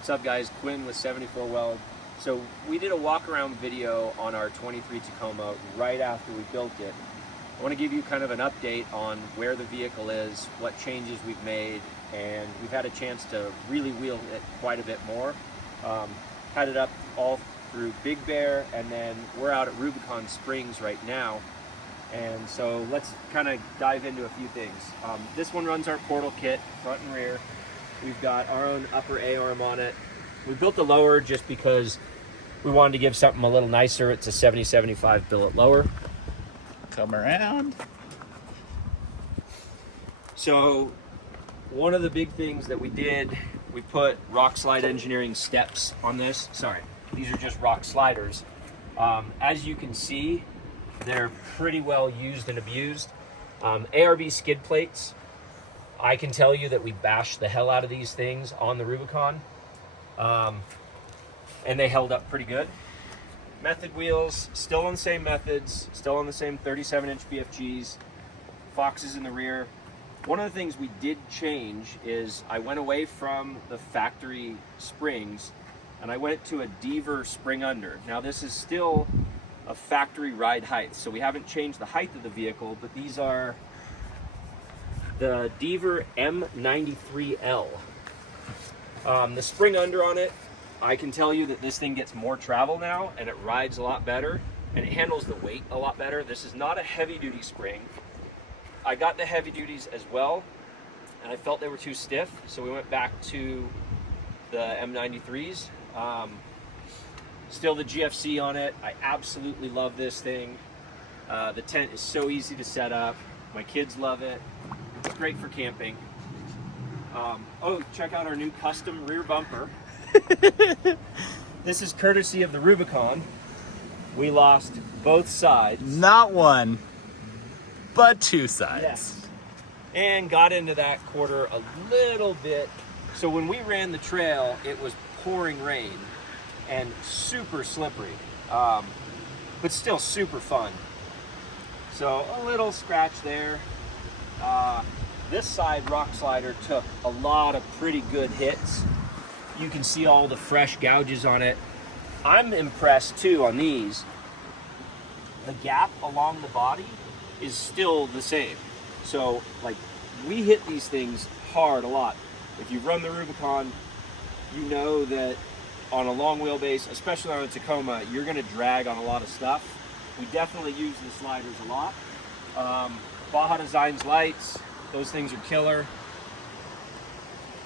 What's up guys, Quinn with 74 Weld. So we did a walk around video on our 23 Tacoma right after we built it. I want to give you kind of an update on where the vehicle is, what changes we've made, and we've had a chance to really wheel it quite a bit more. Had it up all through Big Bear, and then we're out at Rubicon Springs right now. And so let's kind of dive into a few things. This one runs our portal kit, front and rear. We've got our own upper A-arm on it. We built the lower just because we wanted to give something a little nicer. It's a 70-75 billet lower. Come around. So one of the big things that we did, we put rock slide engineering steps on this. Sorry, these are just rock sliders. As you can see, they're pretty well used and abused. ARB skid plates. I can tell you that we bashed the hell out of these things on the Rubicon, and they held up pretty good. Method wheels, still on the same methods, still on the same 37-inch BFGs, Foxes in the rear. One of the things we did change is I went away from the factory springs and I went to a Deaver spring under. Now this is still a factory ride height, so we haven't changed the height of the vehicle, but these are the Deaver M93L. The spring under on it, I can tell you that this thing gets more travel now and it rides a lot better and it handles the weight a lot better. This is not a heavy duty spring. I got the heavy duties as well and I felt they were too stiff, so we went back to the M93s. Still the GFC on it. I absolutely love this thing. The tent is so easy to set up. My kids love it. It's great for camping. Oh, check out our new custom rear bumper. This is courtesy of the Rubicon. We lost both sides. Not one, but two sides. Yes. And got into that quarter a little bit. So when we ran the trail, it was pouring rain and super slippery, but still super fun. So a little scratch there. This side rock slider took a lot of pretty good hits. You can see all the fresh gouges on it. I'm impressed too on these. The gap along the body is still the same. So like, we hit these things hard a lot. If you run the Rubicon, you know that on a long wheelbase, especially on a Tacoma, you're gonna drag on a lot of stuff. We definitely use the sliders a lot. Baja Designs lights, those things are killer.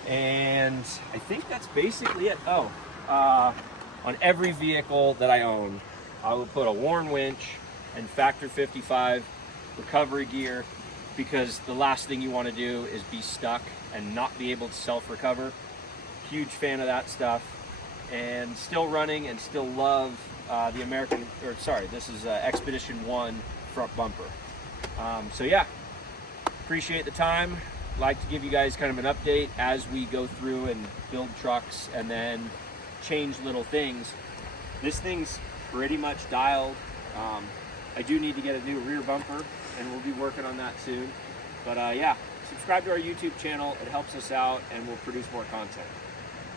And I think that's basically it. Oh, on every vehicle that I own, I will put a Warn winch and Factor 55 recovery gear, because the last thing you want to do is be stuck and not be able to self-recover. Huge fan of that stuff, and still running and still love the this is Expedition 1 front bumper. So yeah, appreciate the time. Like to give you guys kind of an update as we go through and build trucks and then change little things. This thing's pretty much dialed. I do need to get a new rear bumper and we'll be working on that soon. But yeah, subscribe to our YouTube channel. It helps us out and we'll produce more content.